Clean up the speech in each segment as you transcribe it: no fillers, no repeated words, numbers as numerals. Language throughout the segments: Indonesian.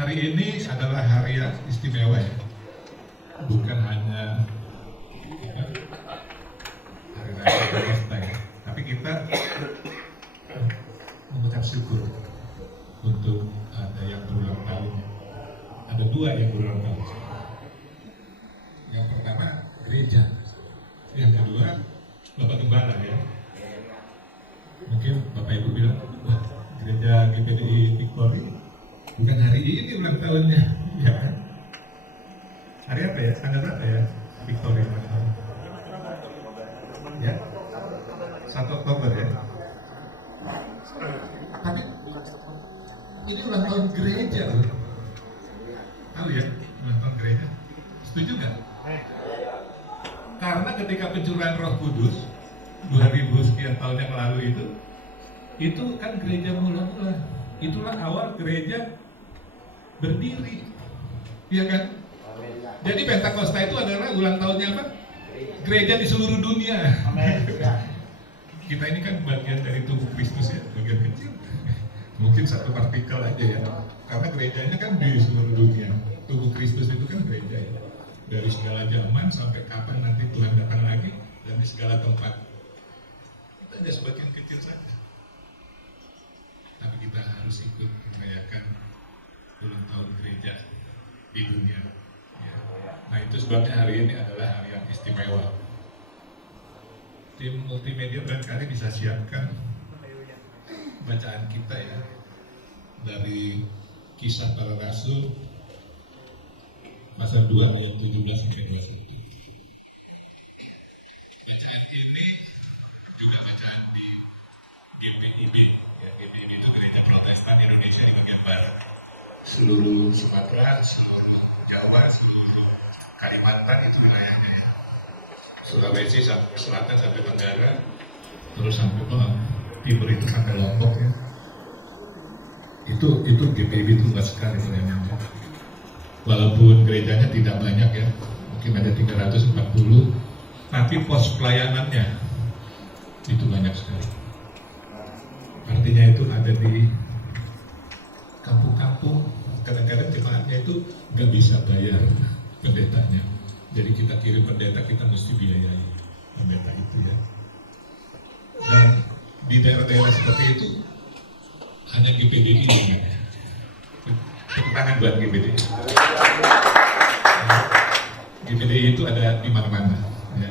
hari ini adalah hari yang istimewa ya, bukan hanya hari raya pesta ya, tapi kita mengucap syukur untuk ada yang berulang tahun. Ada dua yang berulang tahun. Yang pertama gereja, yang kedua Bapak Gembala ya. Mungkin Bapak Ibu bilang, wah, gereja GPDI Victory bukan hari ini ulang tahunnya, ya kan? Hari apa ya? Tanggal berapa ya? Victory ulang tahun. Ya, 1 Oktober ya. Tapi ini ulang tahun gereja loh. Tahu ya, ulang tahun gereja? Setuju nggak? Karena ketika pencurahan Roh Kudus 2000 sekian tahun yang lalu itu kan gereja mula-mula. Itulah awal gereja berdiri, iya kan? Jadi Pentakosta itu adalah ulang tahunnya apa? Gereja di seluruh dunia. Kita ini kan bagian dari tubuh Kristus ya, bagian kecil. Mungkin satu partikel aja ya. Karena gerejanya kan di seluruh dunia. Tubuh Kristus itu kan gereja ya. Dari segala zaman sampai kapan nanti Tuhan datang lagi, dan di segala tempat. Kita hanya sebagian kecil saja. Tapi kita harus ikut merayakan ulang tahun gereja di dunia. Ya. Nah itu sebabnya hari ini adalah hari yang istimewa. Tim multimedia barangkali bisa siapkan bacaan kita ya dari Kisah Para Rasul pasal 2 ayat 17 sampai 21. Bacaan ini juga bacaan di GPIB ya, GPIB itu Gereja Protestan Indonesia di bagian barat. Seluruh Sumatera, seluruh Jawa, seluruh Kalimantan itu wilayahnya ya. Sulawesi sampai selatan sampai Tenggara, terus sampai timur itu sampai Lombok ya. Itu GPIB itu luas sekali sebenarnya. Walaupun gerejanya tidak banyak ya, mungkin ada 340, tapi pos pelayanannya itu banyak sekali. Artinya itu ada di kampung-kampung, kadang-kadang jemaatnya itu nggak bisa bayar pendetanya. Jadi kita kirim pendeta, kita mesti biayai pendeta itu ya. Dan di daerah-daerah seperti itu hanya GPDI yang ada. Tepuk tangan buat GPDI. GPDI itu ada di mana-mana ya.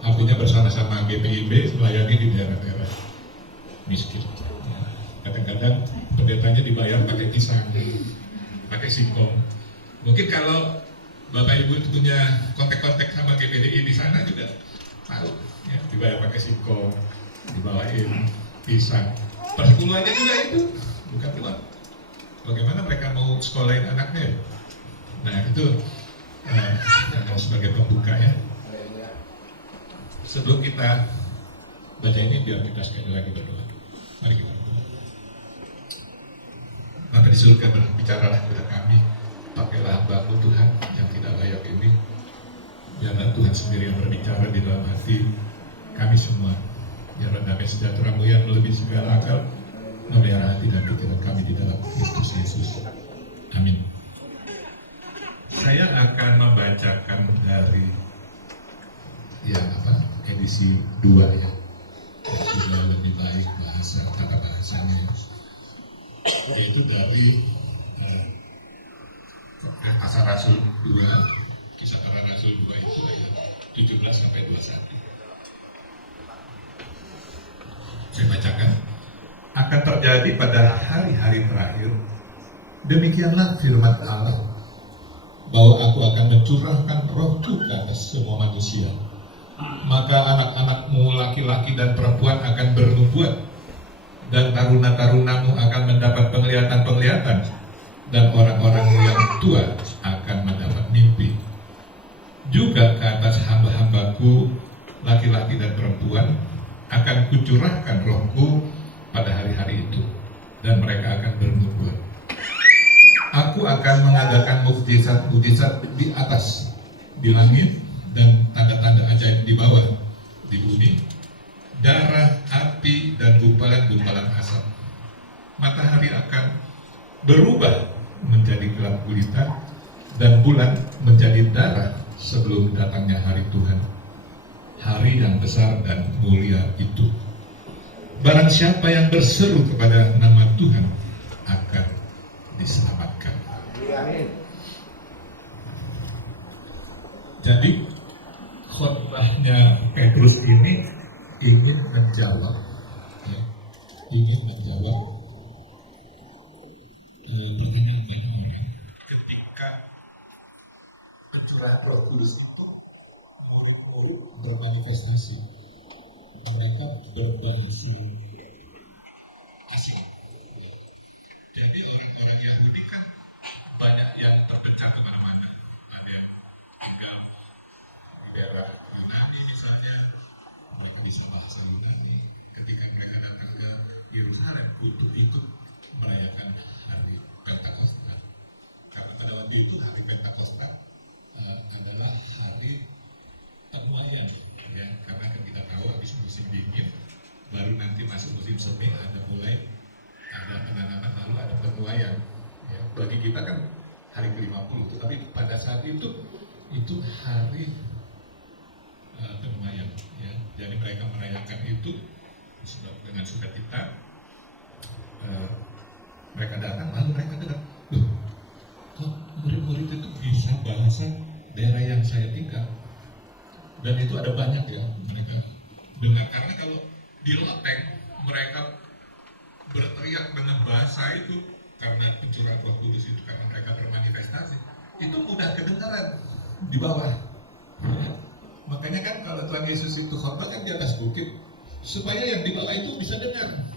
Artinya bersama-sama GPIB melayani di daerah-daerah miskin ya. Kadang-kadang pendetanya dibayar pakai pisang, pakai singkong. Mungkin kalau Bapak Ibu itu punya kontak-kontak sama GPDI di sana juga tahu ya, dibayar pakai singkong, dibawain pisang. Persepuluhannya juga itu bukan uang. Bagaimana mereka mau sekolahin anaknya? Nah itu sebagai pembuka ya. Sebelum kita baca ini, biar kita sekali lagi berdoa. Mari kita berdoa. Bapa di surga, berbicaralah kepada kami. Pakailah hamba-Mu Tuhan yang tidak layak ini. Biarlah Tuhan sendiri yang berbicara di dalam hati kami semua. Biarlah damai sejahtera-Mu yang melebihi segala akal memelihara hati dan pikiran kami di dalam Kristus Yesus. Amin. Saya akan membacakan dari edisi 2 ya. Sudah lebih baik tata bahasanya. Yaitu dari Kisah Rasul 2, Kisah Para Rasul 2 itu ayat 17 sampai 21. Saya bacakan. Akan terjadi pada hari-hari terakhir, demikianlah firman Allah, bahwa aku akan mencurahkan rohku ke atas semua manusia. Maka anak-anakmu laki-laki dan perempuan akan bernubuat, dan taruna-tarunamu akan mendapat penglihatan-penglihatan, dan orang-orang yang tua akan mendapat mimpi. Juga ke atas hamba-hambaku laki-laki dan perempuan akan kucurahkan rohku pada hari-hari itu, dan mereka akan bernubuat. Aku akan mengadakan mukjizat-mukjizat di atas, di langit, dan tanda-tanda ajaib di bawah, di bumi, darah, api, dan gumpalan-gumpalan asap. Matahari akan berubah menjadi gelap gulita dan bulan menjadi darah sebelum datangnya hari Tuhan, hari yang besar dan mulia itu. Barang siapa yang berseru kepada nama Tuhan akan diselamatkan. Jadi khotbahnya Petrus ini ingin menjawab, ya, pertanyaan banyak orang ketika pencurahan Roh Kudus itu murid-murid bermanifestasi, mereka berbahasa asing. Jadi orang-orang Yahudi kan banyak yang terpecah kemana-mana. Ada yang tinggal di daerah Yunani misalnya, mereka bisa bahasa Yunani. Ketika mereka datang ke Yerusalem untuk ikut merayakan hari Pentakosta, karena pada waktu itu hari Pentakosta adalah hari penuaian, ya, karena kan kita tahu habis musim dingin, baru nanti masuk musim semi, ada penanaman, lalu ada penuaian. Ya, bagi kita kan hari ke-50, tapi pada saat itu hari penuaian. Ya. Jadi mereka merayakan itu dengan sukacita. Mereka datang, lalu mereka dengar, loh, kok murid-murid itu bisa bahasa daerah yang saya tinggal. Dan itu ada banyak ya mereka dengar, karena kalau di loteng mereka berteriak dengan bahasa itu karena pencurahan Roh Kudus itu, karena mereka bermanifestasi, itu mudah kedengaran di bawah. Makanya kan kalau Tuhan Yesus itu khotbah kan di atas bukit, supaya yang di bawah itu bisa dengar,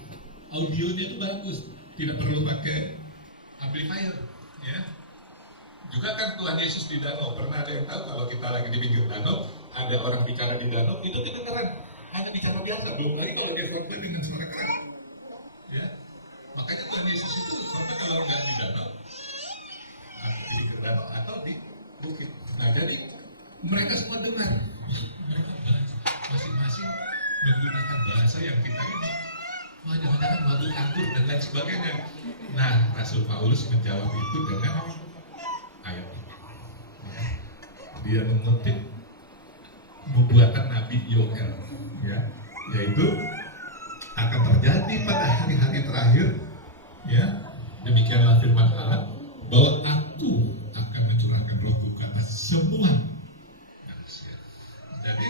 audionya itu bagus, tidak perlu pakai amplifier, ya. Juga kan Tuhan Yesus di danau, pernah ada yang tahu kalau kita lagi di pinggir danau, ada orang bicara di danau, itu kedengaran, hanya bicara biasa, belum lagi kalau dia khotbah dengan suara keras, ya. Makanya Tuhan Yesus itu khotbah kalau nggak di danau, di pinggir danau atau di bukit. Nah jadi mereka semua dengar, mereka masing-masing menggunakan bahasa yang kita ini. Wah, jangan-jangan mabuk anggur dan lain sebagainya. Nah, Rasul Paulus menjawab itu dengan ayat ini. Ya. Dia mengutip nubuatan Nabi Yoel, ya, yaitu akan terjadi pada hari-hari terakhir, ya, demikianlah firman Allah, bahwa aku akan mencurahkan Rohku ke atas semua manusia. Jadi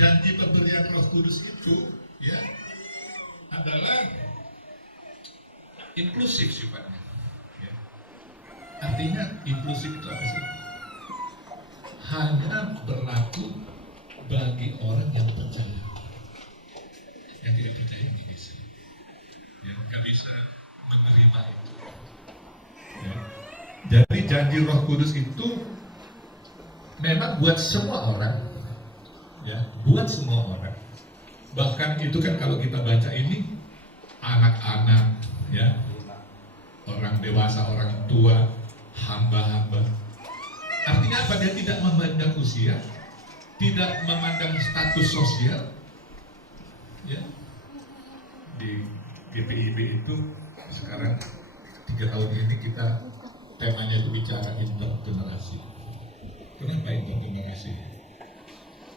janji pemberian Roh Kudus itu, ya, adalah inklusif sifatnya. Ya. Artinya inklusif itu apa sih? Hanya berlaku bagi orang yang percaya. Yang tidak percaya nggak bisa. Ya, nggak bisa menerima itu. Ya. Jadi janji Roh Kudus itu memang buat semua orang. Ya, buat semua orang. Bahkan itu kan kalau kita baca ini, anak-anak, ya, orang dewasa, orang tua, hamba-hamba. Artinya apa? Dia tidak memandang usia, tidak memandang status sosial. Ya. Di GPIB itu sekarang 3 tahun ini kita temanya itu bicara intergenerasi. Kenapa intergenerasi?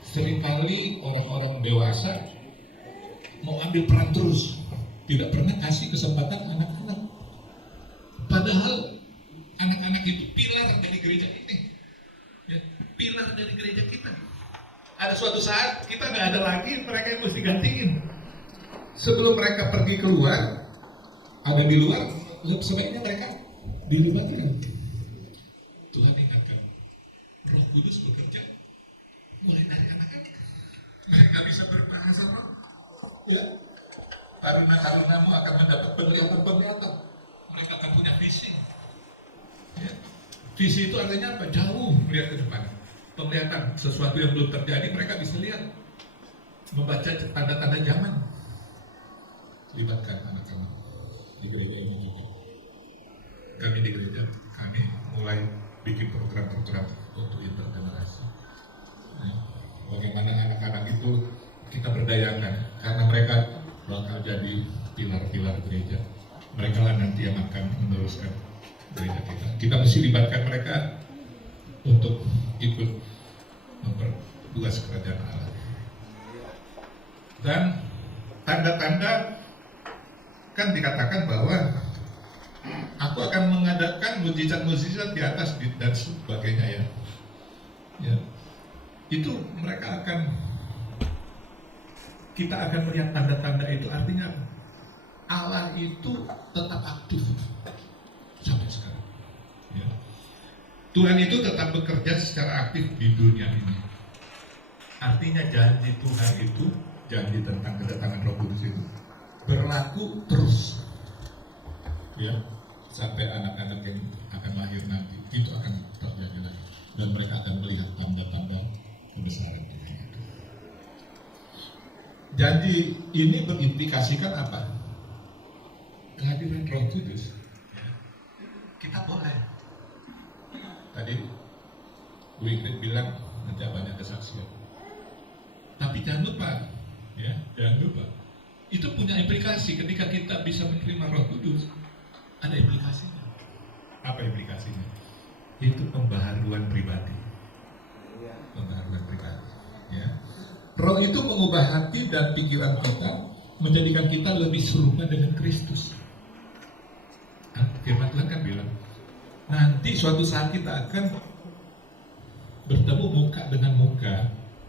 Seringkali orang-orang dewasa mau ambil peran terus, tidak pernah kasih kesempatan anak-anak. Padahal anak-anak itu pilar dari gereja ini, ya, pilar dari gereja kita. Ada suatu saat kita nggak ada lagi, mereka yang mesti gantiin. Sebelum mereka pergi keluar, ada di luar, sebaiknya mereka dilibatkan. Tuhan ingatkan, Roh Kudus bekerja mulai dari anak-anak. Mereka bisa berbahasa roh. Ya, taruna-tarunamu akan mendapat penglihatan-penglihatan. Mereka akan punya visi. Ya. Visi itu artinya apa? Jauh melihat ke depan. Penglihatan sesuatu yang belum terjadi, mereka bisa lihat, membaca tanda-tanda zaman. Libatkan anak-anak di gereja ini juga. Kami di gereja, kami mulai bikin program-program untuk intergenerasi. Ya. Bagaimana anak-anak itu kita berdayakan, karena mereka bakal jadi pilar-pilar gereja. Mereka lah nanti yang akan meneruskan gereja kita. Kita mesti libatkan mereka untuk ikut memperluas kerajaan Allah. Dan tanda-tanda kan dikatakan bahwa aku akan mengadakan mujizat-mujizat di atas dan sebagainya ya. Ya. Itu kita akan melihat tanda-tanda itu, artinya Allah itu tetap aktif sampai sekarang. Ya. Tuhan itu tetap bekerja secara aktif di dunia ini. Artinya janji Tuhan itu, janji tentang kedatangan Roh Kudus itu berlaku terus. Ya, sampai anak-anak yang akan lahir nanti itu akan terjadi lagi, dan mereka akan melihat tanda-tanda kebesaran Tuhan itu. Janji ini berimplikasikan apa? Kehadiran Roh Kudus. Kita boleh. Tadi Bu Ingrid bilang nanti banyak kesaksian. Tapi jangan lupa, ya, jangan lupa. Itu punya implikasi ketika kita bisa menerima Roh Kudus. Ada implikasinya. Apa implikasinya? Itu pembaharuan pribadi. Pembaharuan pribadi. Ya. Roh itu mengubah hati dan pikiran kita, menjadikan kita lebih serupa dengan Kristus. Firman Tuhan kan bilang, nanti suatu saat kita akan bertemu muka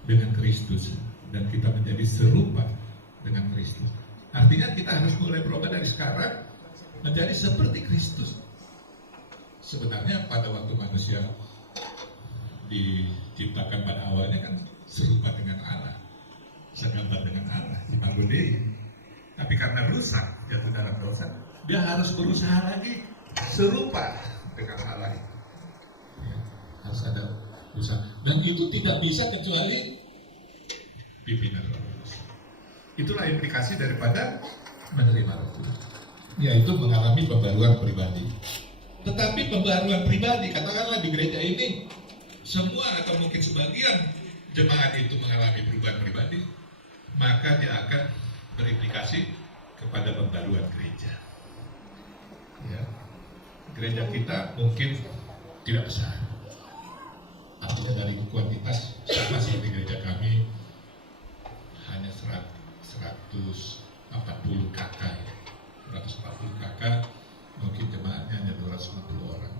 dengan Kristus, dan kita menjadi serupa dengan Kristus. Artinya kita harus mulai berubah dari sekarang menjadi seperti Kristus. Sebenarnya pada waktu manusia diciptakan pada awalnya kan serupa dengan Allah, segambar dengan Allah, Imago-Dei. Tapi karena rusak, jatuh dalam dosa, dia harus berusaha lagi serupa dengan Allah itu. Ya, harus ada usaha. Dan itu tidak bisa kecuali pimpinan Roh Kudus. Itulah implikasi daripada menerima Roh Kudus, yaitu mengalami pembaruan pribadi. Tetapi pembaruan pribadi, katakanlah di gereja ini semua atau mungkin sebagian jemaat itu mengalami perubahan pribadi, maka dia akan berimplikasi kepada pembaruan gereja. Ya. Gereja kita mungkin tidak besar, artinya dari kuantitas sama seperti gereja kami hanya 140 KK ya. 140 KK, mungkin jemaatnya hanya 250 orang,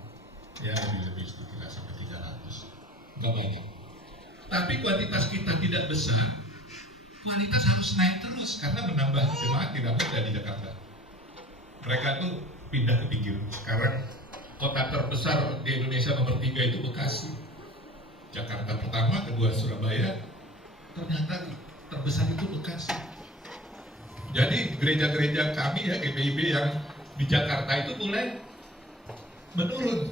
ya lebih sedikit sampai 300, nggak banyak. Tapi kuantitas kita tidak besar, kualitas harus naik terus karena menambah jemaat tidak mudah di Jakarta. Mereka tuh pindah ke pinggir. Sekarang kota terbesar di Indonesia nomor 3 itu Bekasi. Jakarta pertama, kedua Surabaya, ternyata terbesar itu Bekasi. Jadi gereja-gereja kami ya, GPIB yang di Jakarta itu mulai menurun.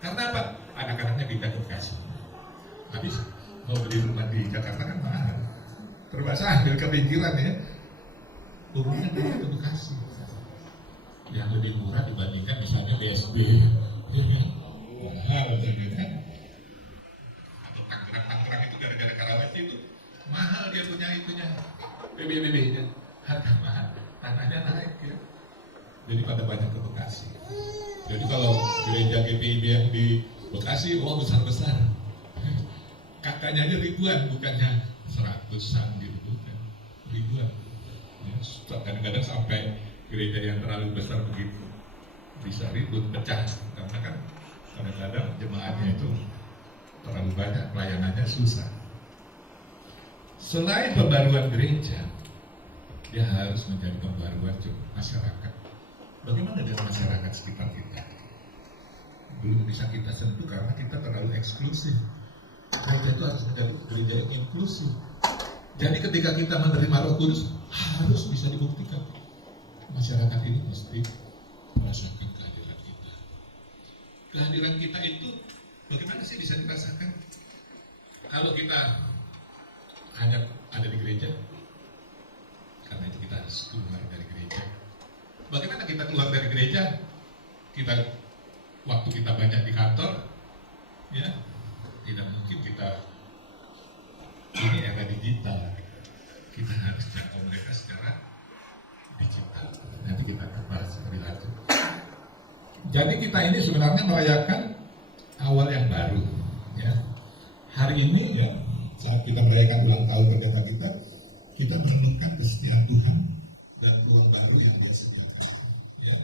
Karena apa? Anak-anaknya pindah ke Bekasi. Habis mau beli rumah di Jakarta kan mahal. Terpaksa ambil ke pinggiran ya. Umumnya pindah ke Bekasi. Yang lebih murah dibandingkan misalnya BSD, ya kan? Mahal gitu kan? Atau Tangerang itu gara-gara Karawaci itu mahal, dia punya itunya, BBB-nya, harga mahal, tanahnya naik ya. Jadi pada banyak ke Bekasi. Jadi kalau gereja GPIB yang di Bekasi, wah besar-besar. Kakaknya aja ribuan, bukannya seratusan gitu, bukan ribuan. Ya, kadang-kadang sampai gereja yang terlalu besar begitu bisa ribut, pecah, karena kan kadang-kadang jemaatnya itu terlalu banyak, pelayanannya susah. Selain pembaruan gereja, dia harus menjadi pembaruan masyarakat. Bagaimana dengan masyarakat sekitar kita? Belum bisa kita sentuh karena kita terlalu eksklusif. Gereja itu harus menjadi gereja yang inklusif. Jadi ketika kita menerima Roh Kudus, harus bisa dibuktikan masyarakat ini mesti merasakan kehadiran kita. Kehadiran kita itu bagaimana sih bisa dirasakan? Kalau kita hanya ada di gereja, karena itu kita harus keluar dari gereja. Bagaimana kita keluar dari gereja? Waktu kita banyak di kantor, ya tidak mungkin kita, ini era digital, kita harus jangkau mereka secara digital. Nanti kita bahas lebih lanjut. Jadi kita ini sebenarnya merayakan awal yang baru. Ya. Hari ini ya, saat kita merayakan ulang tahun pendeta kita merenungkan kesetiaan Tuhan dan peluang baru yang Dia sediakan. Ya.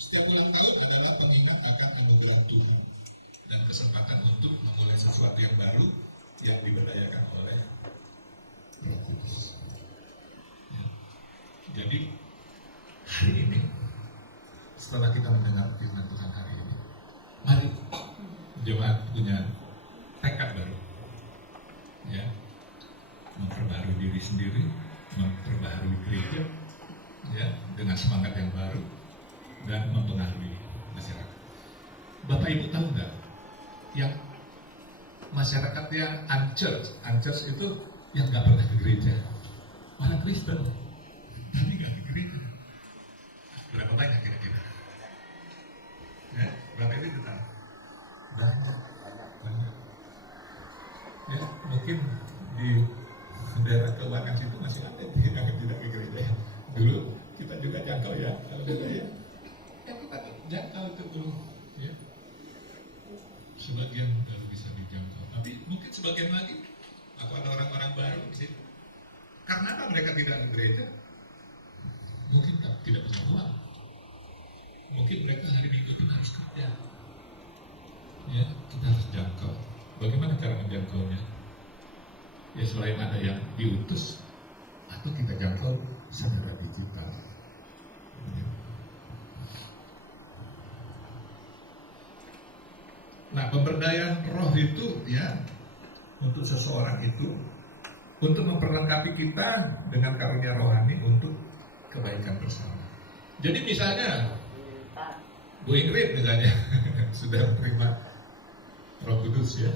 Setiap ulang tahun adalah pengingat akan anugerah Tuhan dan kesempatan untuk memulai sesuatu yang baru yang diberdayakan oleh Roh Kudus. Ya. Jadi hari ini setelah kita mendengar firman Tuhan hari ini, mari jemaat punya tekad baru, ya, memperbarui diri sendiri, memperbarui gereja, ya, dengan semangat yang baru dan mempengaruhi masyarakat. Bapak Ibu tahu nggak, yang masyarakat yang unchurched itu yang nggak pernah ke gereja, malah Kristen, tapi nggak ke gereja. Berapa banyak kira-kira? Ya, berapa ini tentang? Banyak. Ya, mungkin di daerah keuangan situ masih ada yang tidak ke gereja. Dulu kita juga jangkau ya, kalau beda ya. Ya kita jangkau itu dulu. Ya. Sebagian baru bisa dijangkau, tapi mungkin sebagian lagi atau ada orang-orang baru di situ. Karena apa mereka tidak ke gereja? Mungkin tidak punya uang. Mungkin mereka hari Minggu itu harus kerja. Ya, kita harus jangkau. Bagaimana cara menjangkaunya? Ya selain ada yang diutus, atau kita jangkau secara digital. Ya. Nah, pemberdayaan roh itu ya untuk seseorang itu untuk memperlengkapi kita dengan karunia rohani untuk kebaikan bersama. Jadi misalnya Bu Ingrid misalnya sudah menerima Roh Kudus ya,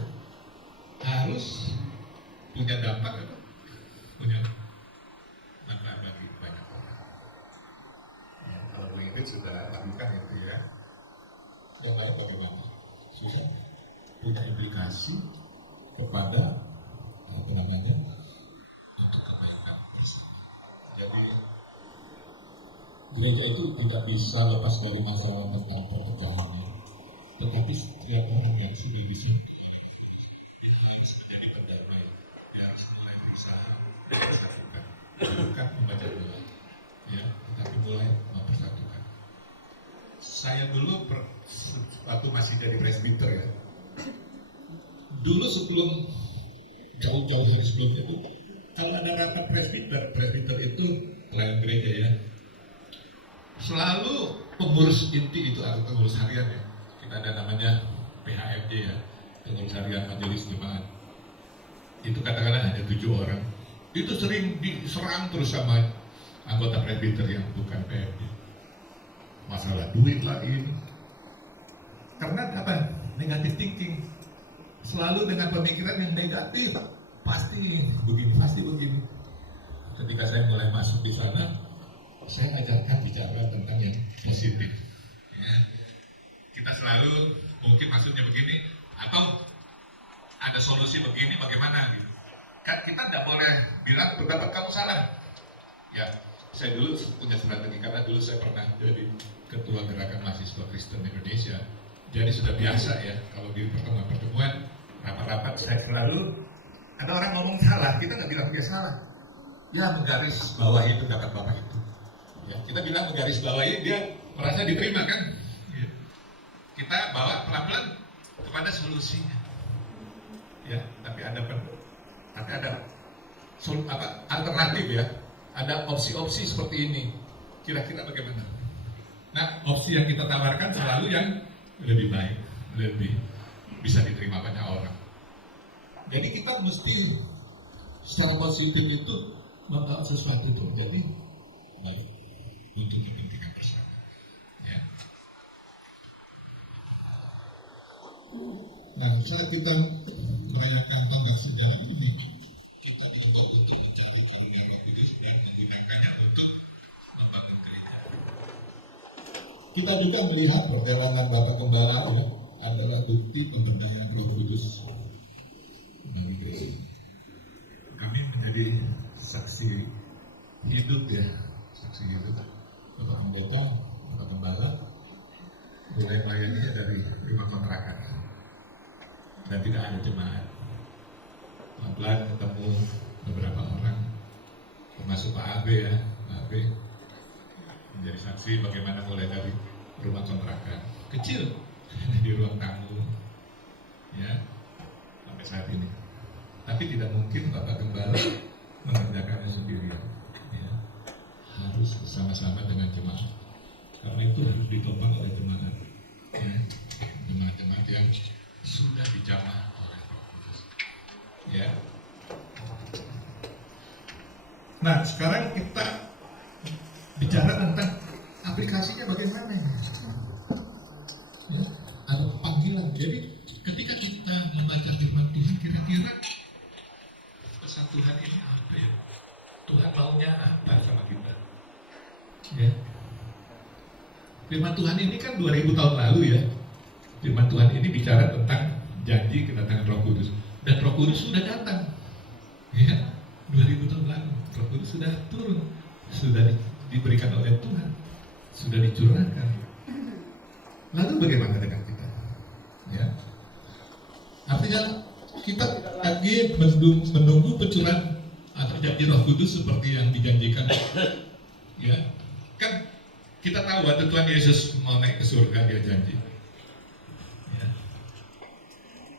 harus punya dampak apa? Punya manfaat bagi banyak orang. Ya, kalau Bu Ingrid sudah lakukan itu ya, yang lain bagaimana? Susah punya implikasi kepada apa namanya untuk kebaikan bersama. Jadi gereja itu tidak bisa lepas dari masalah tentang perpecahan, tetapi setiap orang yang sudah di sini harus menjadi pendamai, harus mulai berusaha mempersatukan, bukan membaca doa, ya, tetapi mulai mempersatukan. Saya dulu waktu masih jadi presbiter ya, dulu sebelum jauh-jauh hari sebelumnya itu, kalau ada rapat presbiter itu pelayan gereja ya, selalu pengurus inti itu atau pengurus harian ya, kita ada namanya PHMJ ya, pengurus harian majelis jemaat, itu katakanlah hanya 7 orang, itu sering diserang terus sama anggota presbiter yang bukan PHMJ, masalah duit lain, karena apa? Negatif thinking, selalu dengan pemikiran yang negatif, pasti begini. Ketika saya mulai masuk di sana, saya ajarkan bicara tentang yang positif. Ya. Kita selalu mungkin maksudnya begini, atau ada solusi begini, bagaimana gitu. Kan kita tidak boleh bilang pendapat kamu salah. Ya, saya dulu punya strategi karena dulu saya pernah jadi ketua gerakan mahasiswa Kristen Indonesia. Jadi sudah biasa ya kalau di pertemuan rapat-rapat saya selalu ada orang ngomong salah, kita nggak bilang dia salah. Ya menggaris bawahi pendapat bapak itu. Ya, kita bilang menggaris bawahi, dia merasa diterima kan? Ya. Kita bawa pelan-pelan kepada solusinya. Ya, tapi ada alternatif ya. Ada opsi-opsi seperti ini. Kira-kira bagaimana? Nah, opsi yang kita tawarkan selalu yang lebih baik, lebih bisa diterima banyak orang. Jadi kita mesti secara positif itu membawa sesuatu itu jadi baik untuk kepentingan bersama. Ya. Nah, saat kita merayakan tanggal sejarah ini, kita diimbau untuk mencari karunia Roh Kudus dan menggunakannya untuk membangun gereja. Kita juga melihat perjalanan Bapak Gembala ya, adalah bukti pemberdayaan Roh Kudus bagi gereja. Kami menjadi saksi hidup ya, saksi hidup Bapak Pendeta, Bapak Gembala mulai melayaninya dari rumah kontrakan dan tidak ada jemaat. Pelan-pelan ketemu beberapa orang, termasuk Pak Abe ya, Pak Abe menjadi saksi bagaimana mulai dari rumah kontrakan kecil di ruang tamu, ya sampai saat ini. Tapi tidak mungkin Bapak Gembala mengerjakannya sendirian, ya. Harus bersama-sama dengan jemaat. Karena itu harus ditopang oleh jemaat, ya. Jemaat-jemaat yang sudah dijamah oleh Roh Kudus, ya. Nah, sekarang kita bicara tentang aplikasinya bagaimana ya? Ya, ada panggilan. Jadi ketika kita membaca firman Tuhan, kira-kira pesan Tuhan ini apa ya? Tuhan maunya apa sama kita? Ya. Firman Tuhan ini kan 2000 tahun lalu ya. Firman Tuhan ini bicara tentang janji kedatangan Roh Kudus. Dan Roh Kudus sudah datang. Ya, 2000 tahun lalu Roh Kudus sudah turun, sudah diberikan oleh Tuhan, sudah dicurahkan. Lalu bagaimana dengan kita? Ya, artinya kita lagi menunggu pencurahan atau janji Roh Kudus seperti yang dijanjikan. Ya, kan kita tahu waktu Tuhan Yesus mau naik ke surga dia janji, ya,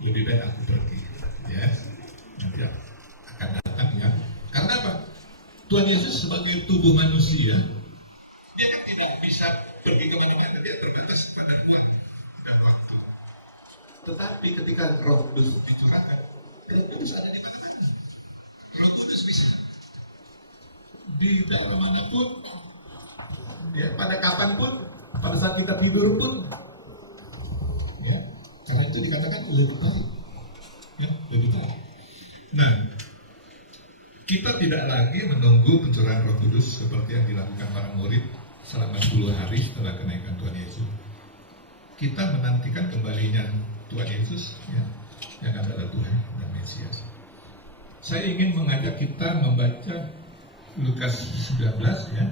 lebih baik aku pergi, ya, nanti akan datang ya. Karena apa? Tuhan Yesus sebagai tubuh manusia, dia kan tidak bisa pergi kemana-mana, dia terbatas pada Tuhan dan waktu. Tetapi ketika Roh Kudus dicurahkan, Roh Kudus ada di mana-mana. Roh Kudus bisa di daerah manapun, ya, pada kapanpun, pada saat kita tidur pun, ya. Karena itu dikatakan lebih baik, ya, lebih baik. Nah, kita tidak lagi menunggu pencurahan Roh Kudus seperti yang dilakukan para murid selama 10 hari setelah kenaikan Tuhan Yesus. Kita menantikan kembalinya Tuhan Yesus, ya, yang adalah Tuhan dan Mesias. Saya ingin mengajak kita membaca Lukas 19 ya.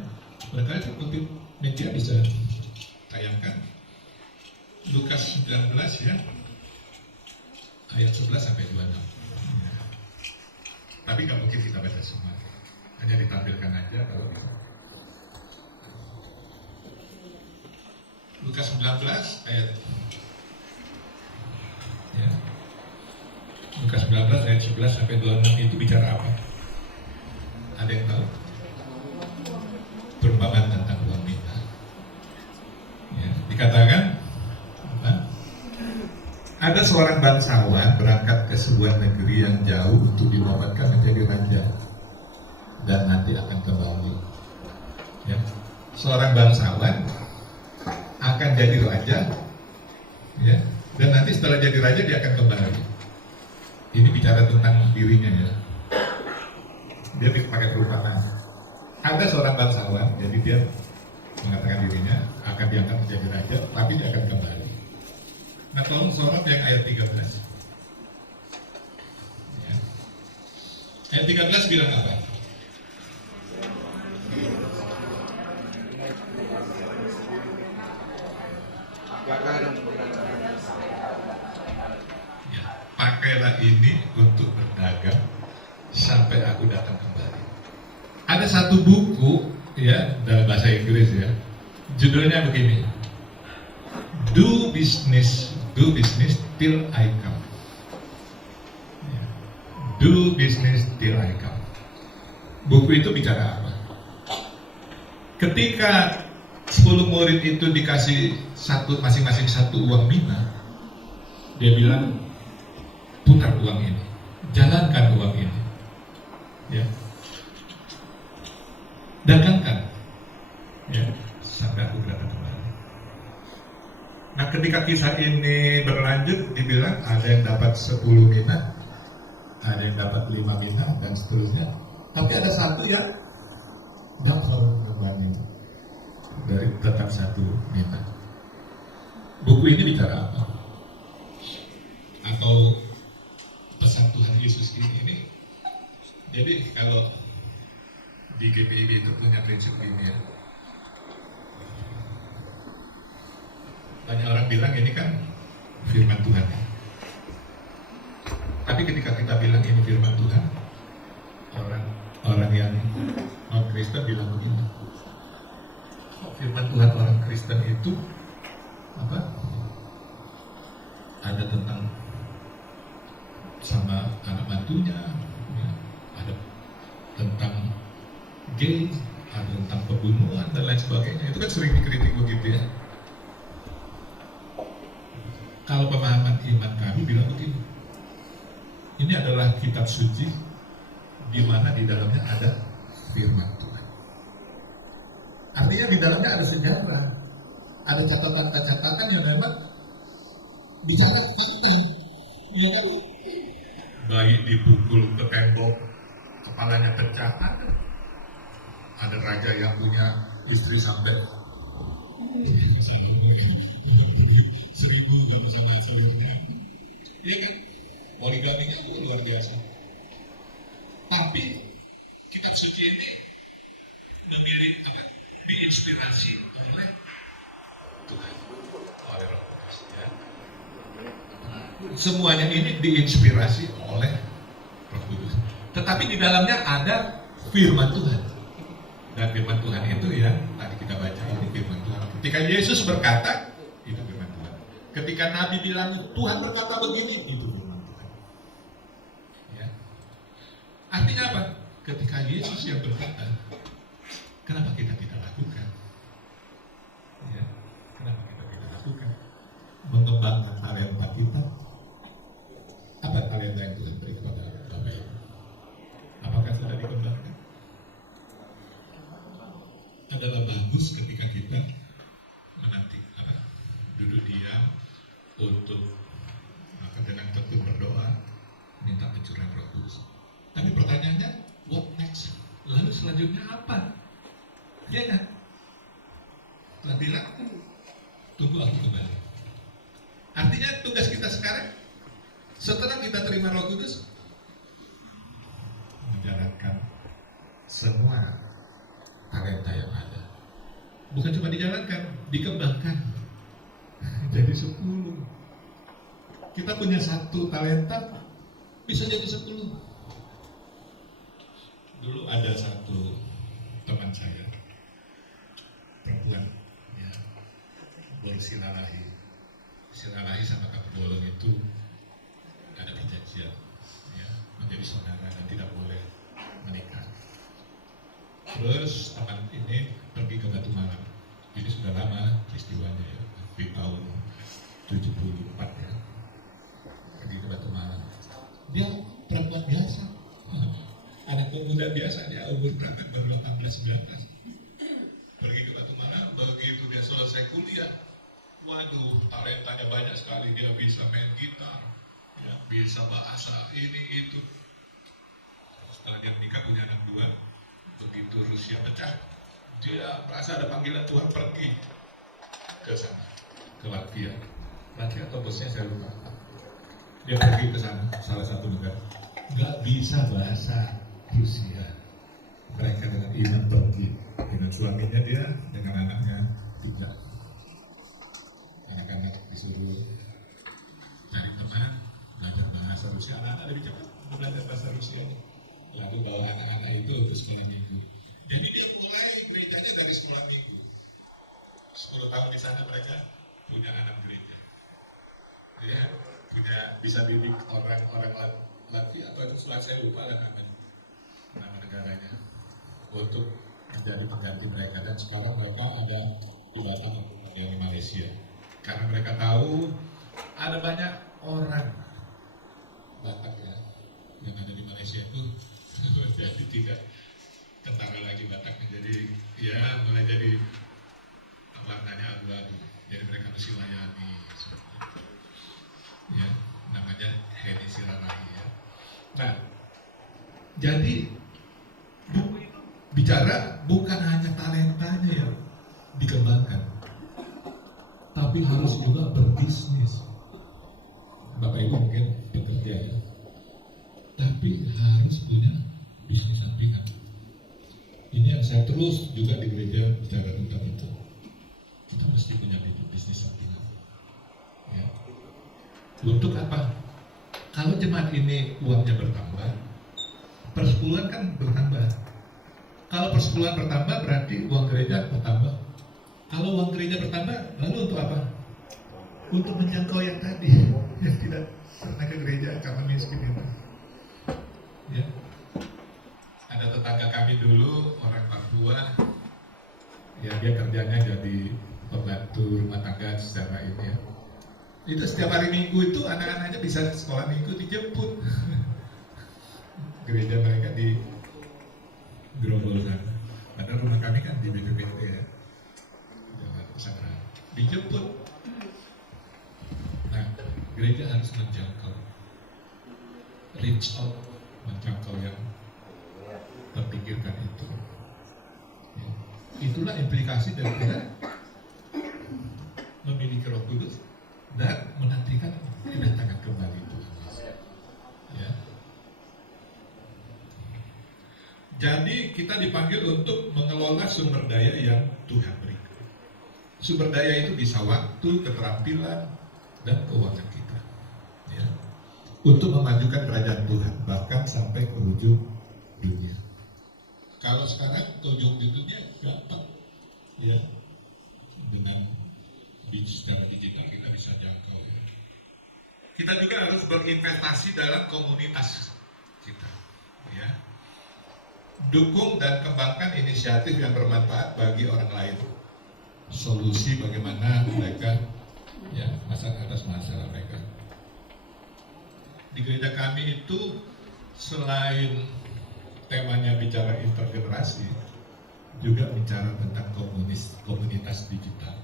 Barangkali seperti media bisa tayangkan. Lukas 19 ya. Ayat 11 sampai 26. Ya. Tapi nggak mungkin kita baca semua. Hanya ditampilkan aja kalau bisa. Lukas 19 ayat, ya. Lukas 19 ayat 11 sampai 26 itu bicara apa? Ada yang tahu? Perumpamaan tentang uang minta. Ya, dikatakan apa? Ada seorang bangsawan berangkat ke sebuah negeri yang jauh untuk dinobatkan menjadi raja dan nanti akan kembali. Ya. Seorang bangsawan akan jadi raja, ya, dan nanti setelah jadi raja dia akan kembali. Ini bicara tentang dirinya ya. Dia dipakai perumpamaan. Ada seorang bangsawan, jadi dia mengatakan dirinya akan diangkat menjadi raja, tapi dia akan kembali. Nah, tolong sorot yang ayat 13. Ya. Ayat 13 bilang apa? Ya, pakailah ini untuk berdagang sampai aku datang kembali. Ada satu buku ya dalam bahasa Inggris ya, judulnya begini, Do business till I come. Ya. Do business till I come. Buku itu bicara apa? Ketika 10 murid itu dikasih masing-masing satu uang mina, dia bilang, putar uang ini, jalankan uang ini, ya, dagangkan, ya, sampai aku datang kembali. Nah, ketika kisah ini berlanjut, dibilang ada yang dapat 10 mina, ada yang dapat 5 mina, dan seterusnya. Tapi ada satu yang dapat kembali dari tetap 1 mina. Buku ini bicara apa? Atau pesan Tuhan Yesus ini? Jadi kalau di GPIB itu punya prinsip ini ya. Banyak orang bilang ini kan firman Tuhan. Tapi ketika kita bilang ini firman Tuhan, orang yang non Kristen bilang begini, firman Tuhan orang Kristen itu apa? Ada tentang sama anak mantunya, ya. Ada tentang gay, ada tentang pembunuhan dan lain sebagainya. Itu kan sering dikritik begitu ya. Kalau pemahaman iman kami bilang begini, ini adalah kitab suci di mana di dalamnya ada firman Tuhan. Artinya di dalamnya ada sejarah, ada catatan-catatan yang memang bicara fakta, ya kan? Bayi dipukul ke tembok, kepalanya pecah, ada raja yang punya istri sampai 1000 sama seluruhnya. Iya kan? Poligaminya itu luar biasa. Tapi kitab suci ini memilih diinspirasi oleh Tuhan, oleh Roh Kudus. Ya. Semuanya ini diinspirasi oleh Roh Kudus. Tetapi di dalamnya ada firman Tuhan. Dan firman Tuhan itu ya, tadi kita baca ini firman Tuhan. Ketika Yesus berkata, itu firman Tuhan. Ketika Nabi bilang, Tuhan berkata begini, itu firman Tuhan. Ya. Artinya apa? Ketika Yesus yang berkata, kenapa kita tidak lakukan? Ya. Kenapa kita tidak lakukan? Mengembangkan talenta kita. Apa talenta yang Tuhan beri kepada Bapak Ibu? Apakah sudah dikembangkan? Adalah bagus ketika kita menanti duduk diam untuk dengan tekun berdoa minta pencurahan Roh Kudus. Tapi pertanyaannya, what next? Lalu selanjutnya apa? Ya kan? Telah bilang, tunggu aku kembali. Artinya tugas kita sekarang, setelah kita terima Roh Kudus, menjalankan semua talenta yang ada. Bukan cuma dijalankan, dikembangkan. Jadi 10. Kita punya 1 talenta, bisa jadi 10. Dulu ada satu teman saya, perempuan, ya, bersilaturahmi. Silaturahmi sama Kapolong itu ada perjanjian, ya, menjadi saudara dan tidak boleh menikah. Terus teman ini pergi ke Batu Malang. Ini sudah lama peristiwanya ya, di tahun 74 ya. Pergi ke Batu Malang. Dia perempuan biasa, anak pemuda biasa, dia umur berapa? Baru 18-19. Pergi ke Batu Malang, begitu dia selesai kuliah, waduh, talentanya banyak sekali. Dia bisa main gitar, ya, bisa bahasa ini itu. Setelah dia menikah punya anak 2, begitu Rusia pecah, dia merasa ada panggilan Tuhan pergi ke sana, ke Latvia atau bosnya saya lupa. Dia pergi ke sana, salah satu negara, nggak bisa bahasa Rusia. Mereka dengan iman pergi, dengan suaminya dia, dengan anaknya 3. Anak-anak disuruh cari teman, belajar bahasa Rusia. Anak-anak dari Jepang belajar bahasa Rusia. Lalu bawa anak-anak itu untuk sekolah minggu. Jadi dia mulai gerejanya dari sekolah minggu. 10 tahun di sana mereka punya anak gereja. Dia punya bisa didik orang-orang Latvia atau itu saya lupa lah nama negaranya untuk menjadi pengganti mereka. Dan sekarang mereka ada kedatangan dari Malaysia karena mereka tahu ada banyak orang Batak ya yang ada di Malaysia itu. Jadi tidak ketara lagi Bataknya, jadi ya mulai jadi warnanya abu-abu, jadi mereka mesti layani ya, namanya Heni Sirarahi ya. Nah, jadi buku itu bicara bukan hanya talentanya yang dikembangkan, tapi harus juga berbisnis. Bapak Ibu mungkin bekerja ya, tapi harus punya bisnis sampingan. Ini yang saya terus juga di gereja bicara tentang itu. Kita mesti punya bisnis sampingan. Untuk apa? Kalau jemaat ini uangnya bertambah, persepuluhan kan bertambah. Kalau persepuluhan bertambah berarti uang gereja bertambah. Kalau uang gereja bertambah, lalu untuk apa? Untuk menjangkau yang tadi, yang tidak pernah ke gereja karena miskin itu. Ya. Ada tetangga kami dulu orang Papua, ya dia kerjanya jadi pembantu rumah tangga secara ini ya. Itu setiap hari Minggu itu anak-anaknya bisa sekolah Minggu dijemput. Gereja mereka di Grogol sana. Padahal rumah kami kan di BPPT ya. Jalan sana. Dijemput. Nah, gereja harus menjangkau, reach out, menjangkau yang terpikirkan itu. Ya. Itulah implikasi dari kita memiliki Roh Kudus dan menantikan kedatangan kembali Tuhan. Ya. Jadi kita dipanggil untuk mengelola sumber daya yang Tuhan berikan. Sumber daya itu bisa waktu, keterampilan, dan keuangan kita. Ya. Untuk memajukan kerajaan Tuhan, bahkan sampai ke ujung dunia. Kalau sekarang ke ujung dunia gampang, ya, dengan secara digital kita bisa jangkau. Ya. Kita juga harus berinvestasi dalam komunitas kita. Ya. Dukung dan kembangkan inisiatif yang bermanfaat bagi orang lain. Solusi bagaimana mereka ya atas masalah mereka. Di gereja kami itu selain temanya bicara intergenerasi, juga bicara tentang komunitas digital.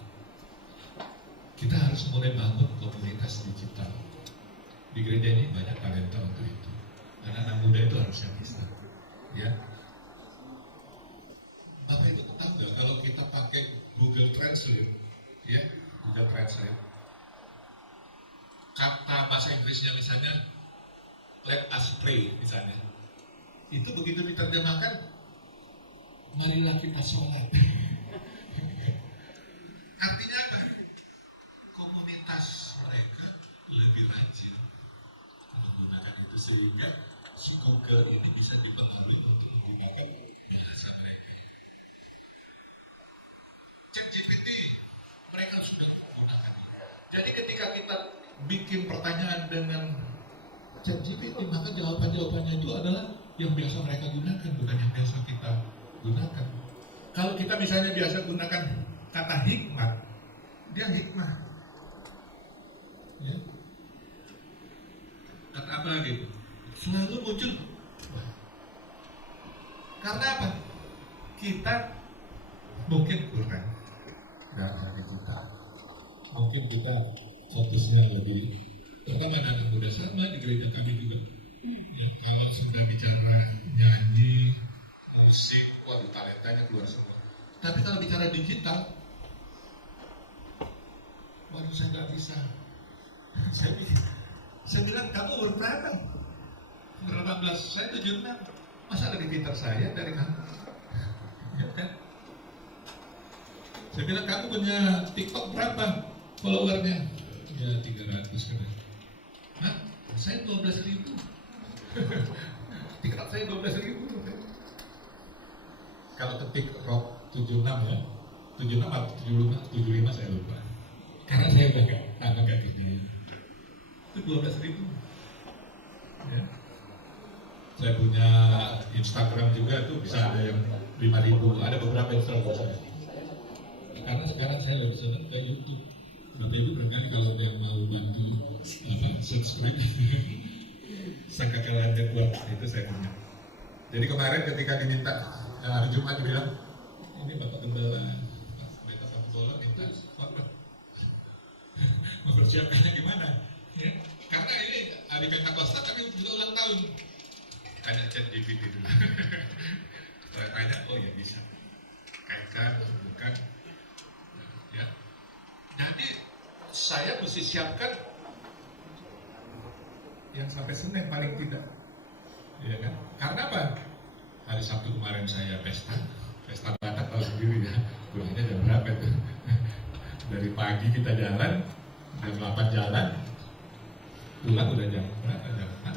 Kita harus mulai bangun komunitas digital. Di gereja ini banyak talenta untuk itu. Anak-anak muda itu harusnya bisa. Ya. Bapak itu tahu nggak kalau kita pakai Google Translate, ya, Google Translate, kata bahasa Inggrisnya misalnya let us pray misalnya, itu begitu diterjemahkan, marilah kita sholat. Artinya apa? Komunitas mereka lebih rajin menggunakan itu sehingga si Google ini bisa dipengaruhi untuk menggunakan bahasa mereka. ChatGPT mereka sudah menggunakan. Jadi ketika kita bikin pertanyaan dengan ChatGPT, maka jawaban-jawabannya itu adalah yang biasa mereka gunakan, bukan yang biasa kita gunakan. Kalau kita misalnya biasa gunakan kata hikmat, dia hikmah. Ya. Kata apa lagi? Selalu muncul. Karena apa? Kita mungkin kurang dalam digital. Mungkin kita fokusnya lebih. Pertama ada muda sama di gereja kami juga. Ya, kalau sudah bicara nyanyi, musik, waduh talentanya keluar semua. Tapi kalau bicara digital, waduh saya nggak bisa. Saya bilang kamu berapa? Berapa belas? Saya 76. Masa lebih pintar saya dari kamu? Ya kan? Saya bilang kamu punya TikTok berapa followernya? Ya 300 kan. Hah? Saya 12.000. TikTok saya 12.000. Kalau ketik rock 76 ya, 76 atau 75 saya lupa. Karena saya agak gini. Itu 12.000. Ya. Saya punya Instagram juga tuh bisa ada yang 5.000. Ada beberapa Instagram saya. Karena sekarang saya lebih senang ke YouTube. Bapak Ibu barangkali kalau ada yang mau bantu subscribe, saya kekalahan kuat itu saya punya. Jadi kemarin ketika diminta hari Jumat dibilang ini Bapak Gembala, Pak Pendeta Satu Bola minta mempersiapkannya gimana? Ya. Karena ini hari Pentakosta kami juga ulang tahun. Tanya ChatGPT dulu. Saya tanya, oh ya bisa. Kaitkan, bukan. Ya. Jadi saya mesti siapkan yang sampai Senin paling tidak, ya kan? Karena apa? Hari Sabtu kemarin saya pesta Batak tahu sendiri ya, pulangnya jam berapa itu? Dari pagi kita jalan, jam 8 jalan, pulang udah jam berapa, jam 6.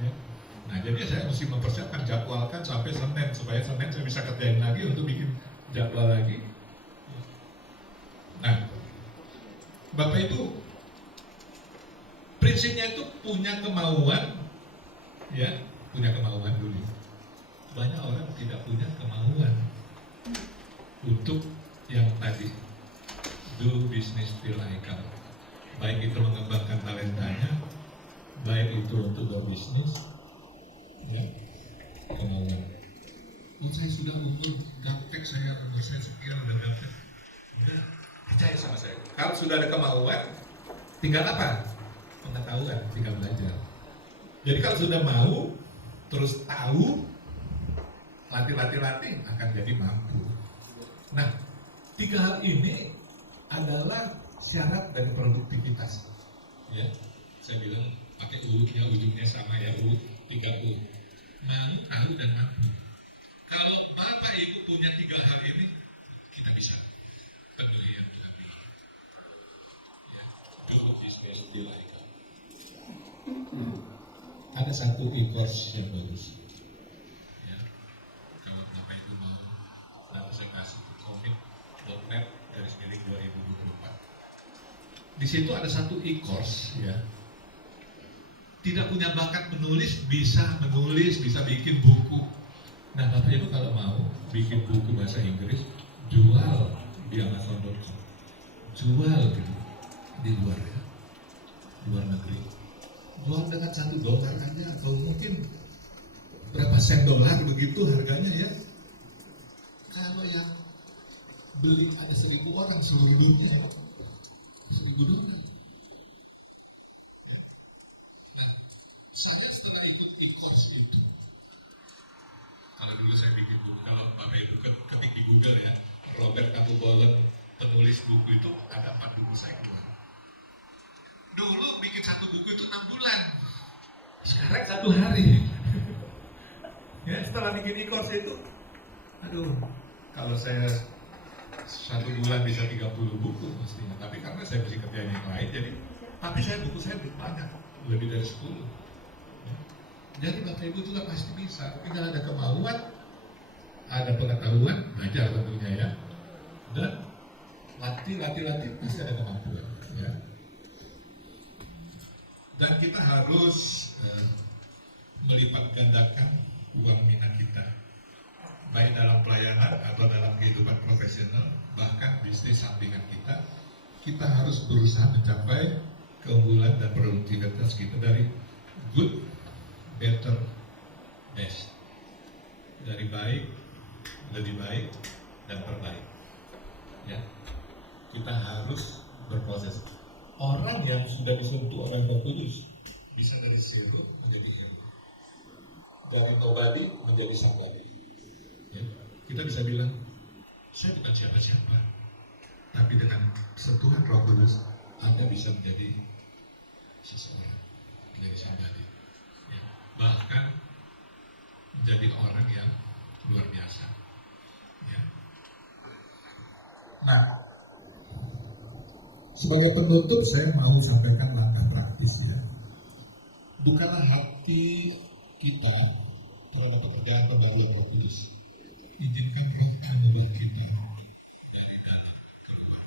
Ya. Nah jadi saya mesti mempersiapkan, jadwalkan sampai Senin, supaya Senin saya bisa kerjain lagi untuk bikin jadwal lagi. Nah, Bapak itu prinsipnya itu punya kemauan, ya, punya kemauan dulu. Banyak orang tidak punya kemauan untuk yang tadi, do business feel like, baik itu mengembangkan talentanya, baik itu untuk berbisnis, ya, kemauan. Saya sudah umur gaptek, umur saya sekian, udah gaptek. Udah, percaya sama saya. Kalau sudah ada kemauan, tinggal apa? Pengetahuan, tinggal belajar. Jadi kalau sudah mau, terus tahu, latih akan jadi mampu. Nah, 3 hal ini adalah syarat dari produktivitas. Ya, saya bilang pakai ujungnya sama ya, 3 U. Mau, tahu, dan mampu. Kalau Bapak Ibu punya 3 hal ini, kita bisa penuhi yang kita pilih. Ya, do business feel like. Ada satu e-course yang bagus. Ya, kalau Bapak Ibu mau, nanti saya kasih ke commit.net /2024. Di situ ada satu e-course, ya. Tidak punya bakat menulis, bisa bikin buku. Nah, Bapak Ibu kalau mau bikin buku bahasa Inggris, jual di Amazon.com, jual gitu di luar, ya, luar negeri, jual dengan $1 aja, atau mungkin berapa sen dolar begitu harganya, ya. Kalau yang beli ada 1.000 orang seluruh dunia, ya. 1.000 dolar. Nah, saya setelah ikut e-course itu, kalau dulu saya bikin buku, kalau Bapak Ibu ketik di Google, ya, Robert Kapubolon penulis buku itu, ada 4 buku saya keluar. Dulu bikin 1 buku itu 6 bulan, sekarang 1 hari. Ya, setelah bikin e-course itu, aduh, kalau saya 1 bulan bisa 30 buku mestinya, tapi karena saya mesti kerjain yang lain, tapi buku saya banyak, lebih dari 10. Ya. Jadi Bapak Ibu juga pasti bisa, tinggal ada kemauan, ada pengetahuan, belajar tentunya, ya, dan latih, pasti ada kemampuan, ya. Dan kita harus melipat gandakan uang minat kita, baik dalam pelayanan atau dalam kehidupan profesional, bahkan bisnis sampingan kita. Kita harus berusaha mencapai keunggulan dan produktivitas kita dari good, better, best, dari baik, lebih baik, dan terbaik. Ya, kita harus berproses. Orang yang sudah disentuh oleh Roh Kudus bisa dari zero menjadi hero, dari nobody menjadi somebody. Ya, kita bisa bilang, saya bukan siapa-siapa, tapi dengan sentuhan Roh Kudus, Anda bisa menjadi seseorang, menjadi somebody. Ya, bahkan menjadi orang yang luar biasa. Ya. Nah, sebagai penutup saya mau sampaikan langkah praktis, ya. Bukalah hati kita terhadap pekerjaan pembaruan Roh Kudus. Izinkan Roh menulis kita dari dalam keluar.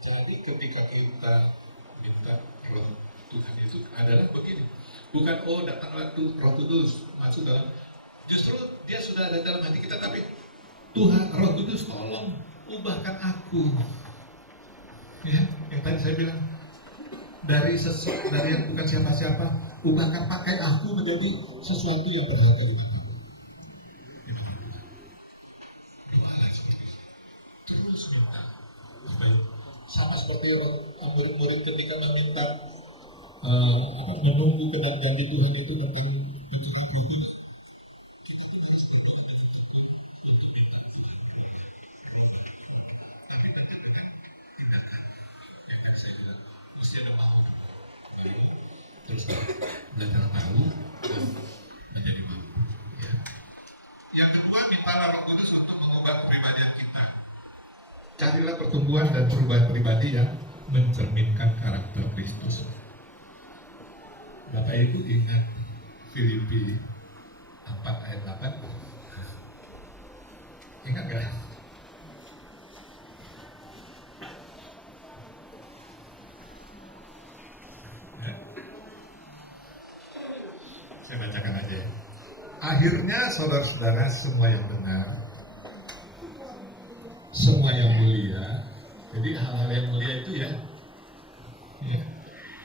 Jadi ketika kita minta Roh Tuhan itu adalah begini, bukan datanglah Roh Kudus masuk dalam, justru dia sudah ada dalam hati kita, tapi Tuhan Roh Kudus tolong ubahkan aku. Ya, yang tadi saya bilang, dari yang bukan siapa-siapa, ubahkan, pakai aku menjadi sesuatu yang berharga di matamu. Doalah seperti itu. Terus minta. Sama seperti murid-murid ketika meminta menunggu kedatangan Tuhan itu tentang terus belajar tahu dan menjadi mampu. Ya. Yang kedua, mintalah Roh Kudus untuk mengubah kepribadian kita. Carilah pertumbuhan dan perubahan pribadi yang mencerminkan karakter Kristus. Bapak Ibu ingat Filipi 4 ayat 8? Ingat gak? Saya bacakan aja ya. Akhirnya saudara-saudara, semua yang benar, semua yang mulia, jadi hal-hal yang mulia itu ya,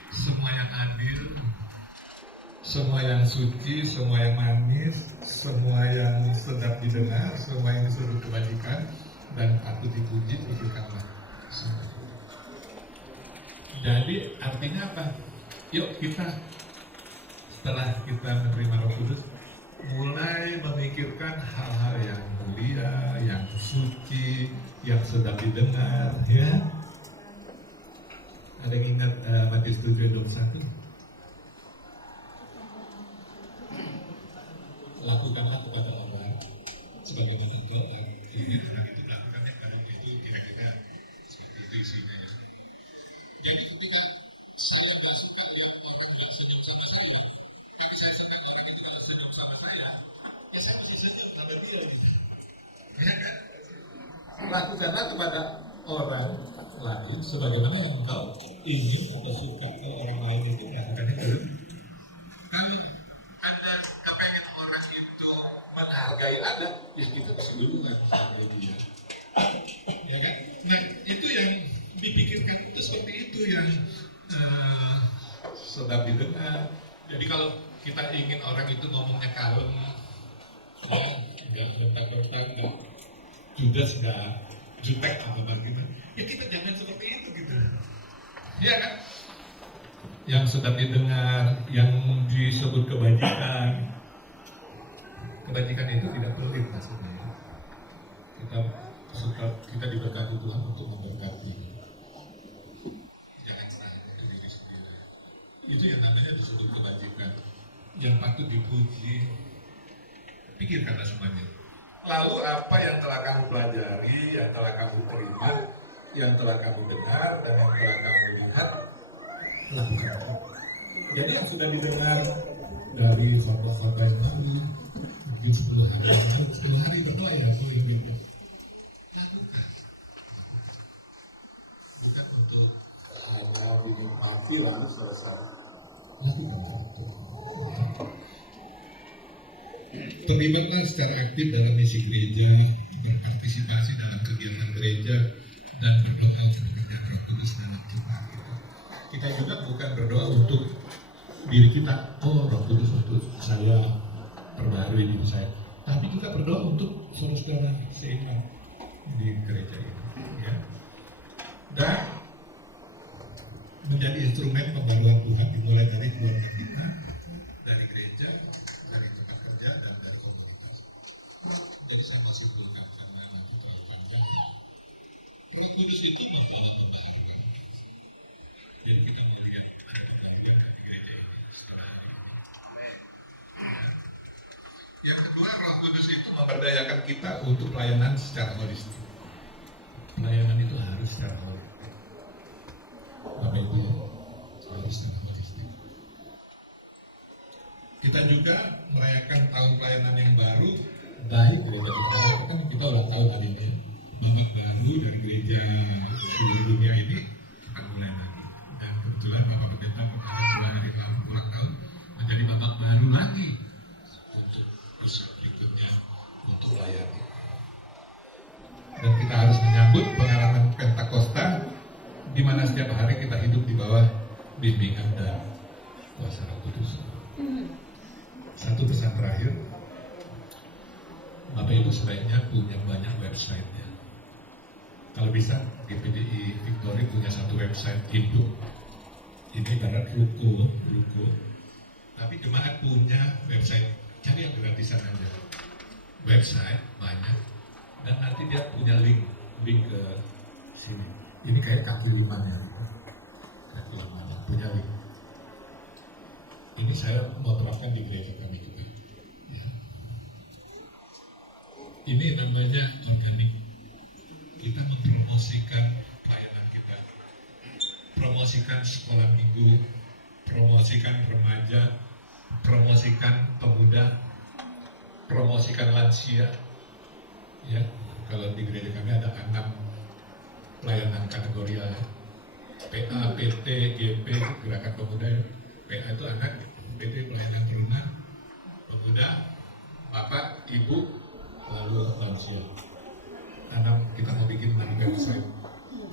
semua yang adil, semua yang suci, semua yang manis, semua yang sedap didengar, semua yang disebut kebajikan dan patut dipuji, pikirkanlah. Jadi artinya apa? Yuk kita setelah kita menerima Roh Kudus mulai memikirkan hal-hal yang mulia, yang suci, yang sedap didengar, ya. Ada yang ingat Matius 7:21? Lakukanlah kepada orang sebagaimana engkau ingin orang itu lakukan, kalau itu kira-kira seperti itu isinya. Jadi ketika saya melakukan yang orang yang senyum sama saya, tapi saya suka orang itu tidak senyum sama saya, ya saya masih senyum sama dia gitu. Ya kan? Lakukanlah kepada orang lain sebagaimana engkau ingin atau suka orang lain itu melakukan itu. Anda kepengen orang itu menghargai Anda, ya kita kasih dukungan sama dia. Ya kan? Nah itu yang dipikirkan itu seperti itu yang sedap didengar. Jadi kalau kita ingin orang itu ngomongnya kalem, ya, nggak bentak-bentak, nggak judes, nggak jutek atau bagaimana, ya kita jangan seperti itu gitu. Ya kan? Yang sedap didengar, yang disebut kebajikan. Kebajikan itu tidak pelit maksudnya. Kita diberkati Tuhan untuk memberkati. Jangan serah ke diri sendiri. Itu yang namanya disebut kebajikan. Yang patut dipuji. Pikirkanlah semuanya. Lalu apa yang telah kamu pelajari, yang telah kamu terima, yang telah kamu dengar, dan yang telah kamu lihat, lakukan. Jadi yang sudah didengar dari khotbah yang lalu, mungkin 10 hari lalu, 10 hari berdoa ya, aku ingin lakukan. Bukan untuk hanya dinikmati lalu selesai. Lakukan. Terlibatlah secara aktif dalam misi gereja, berpartisipasi dalam kegiatan gereja, dan berdoa untuk pekerjaan Roh Kudus dalam kita. Kita juga bukan berdoa untuk diri kita, oh Roh Kudus untuk saya perbarui hidup saya, tapi kita berdoa untuk saudara seiman di gereja ini, ya. Dan menjadi instrumen pembaruan Tuhan dimulai dari keluarga kita, dari gereja, dari tempat kerja, dan dari komunitas. Jadi saya masih belum karena nanti terlalu panjang. Roh Kudus itu membawa pembaharuan. Jadi kita melihat ada pembaharuan di gereja ini setelah hari ini. Yang kedua, Roh Kudus itu memberdayakan kita untuk pelayanan secara holistik. Pelayanan itu harus secara holistik. Bapak Ibu ya, harus secara holistik. Kita juga merayakan tahun pelayanan yang baru dari gereja kita. Kan kita ulang tahun hari ini. Babak baru dari gereja seluruh dunia ini kita mulai lagi. Dan kebetulan Bapak Pendeta pada mulai hari lalu ulang tahun menjadi babak baru lagi untuk usaha berikutnya untuk melayani. Dan kita harus menyambut pengalaman Pentakosta di mana setiap hari kita hidup di bawah bimbingan dan kuasa Roh Kudus. Satu pesan terakhir, Bapak Ibu sebaiknya punya banyak website ya. Kalau bisa, GPDI Victory punya satu website induk. Ini ibarat ruko. Tapi jemaat punya website, cari yang gratisan aja. Website banyak, dan nanti dia punya link ke sini. Ini kayak kaki lima ya, punya link. Ini saya mau terapkan di gereja kami juga. Ya. Ini namanya organik. Kita mempromosikan pelayanan kita. promosikan sekolah minggu, promosikan remaja, promosikan pemuda, promosikan lansia. Ya, kalau di gereja kami ada 6 pelayanan kategori A, PA, PT, GP, Gerakan Pemuda. PA itu anak, PT pelayanan turunan, pemuda, bapak, ibu, lalu lansia. 6 kita mau bikin 6 website.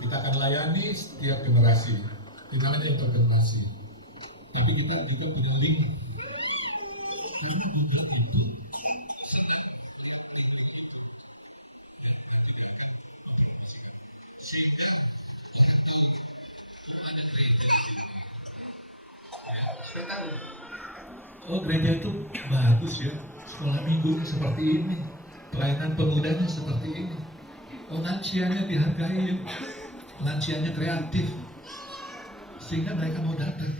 Kita akan layani setiap generasi. Finalnya untuk generasi. Tapi kita juga punya link. Oh, gereja itu bagus ya. Sekolah minggunya seperti ini. Pelayanan pemudanya seperti ini. Oh, lansianya dihargai ya. Lansianya kreatif. Sehingga mereka mau datang.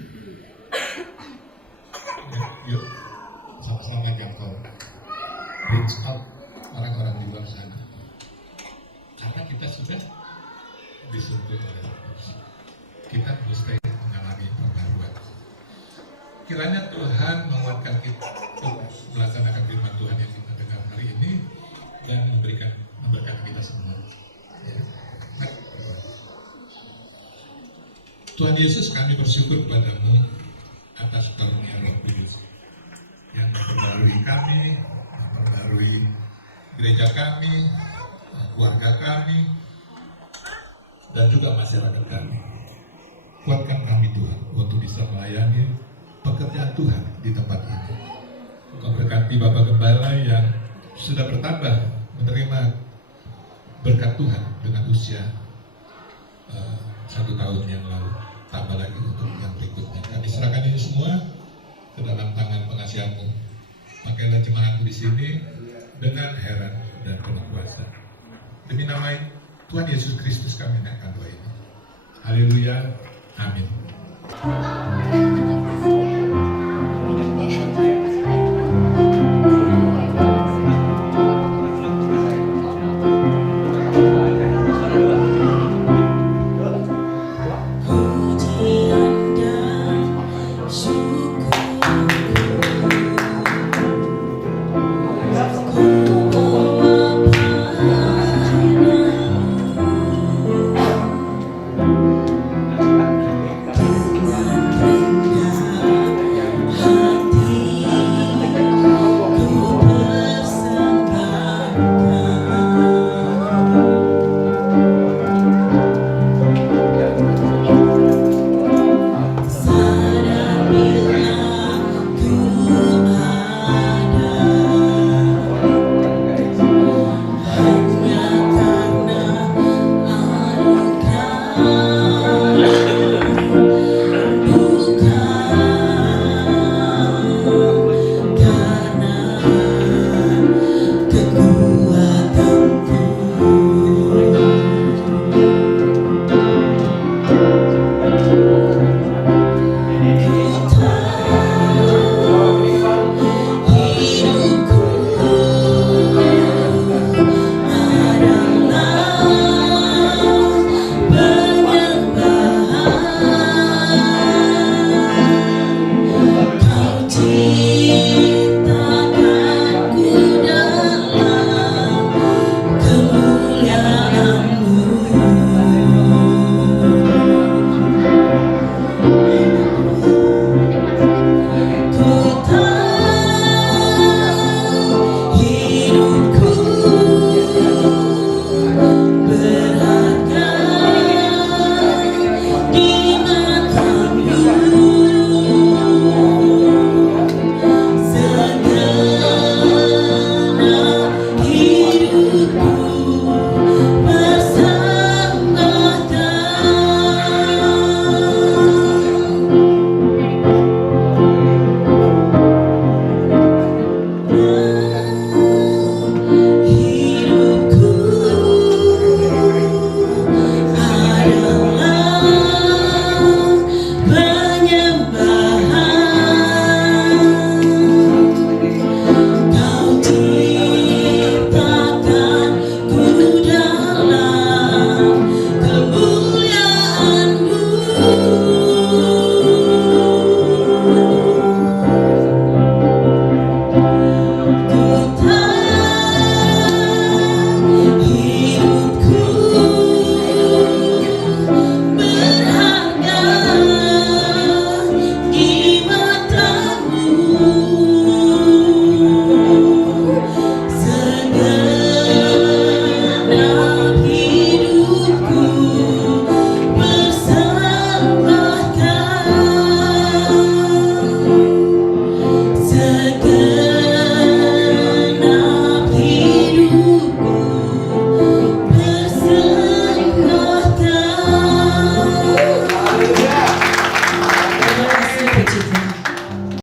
Ya, yuk, sama-sama jangkau. Reach out orang-orang di luar sana. Karena kita sudah disentuh oleh Tuhan. Kita mesti mengalami pembaruan. Kiranya Tuhan menguatkan kita untuk melaksanakan firman Tuhan yang kita dengar hari ini dan memberkati kita semua. Ya. Tuhan Yesus, kami bersyukur kepadamu atas karunia Roh Kudus yang memperbarui kami, memperbarui gereja kami, keluarga kami, dan juga masyarakat kami. Kuatkan kami Tuhan untuk bisa melayani pekerjaan Tuhan di tempat ini. Kau berkati Bapak Gembala yang sudah bertambah menerima berkat Tuhan dengan usia 1 tahun yang lalu. Tambah lagi untuk yang berikutnya. Kami serahkan ini semua ke dalam tangan pengasihan-Mu. Pakailah jemaat-Mu di sini dengan heran dan penuh kuasa. Demi nama Tuhan Yesus Kristus kami naikkan doa ini. Haleluya. Amin.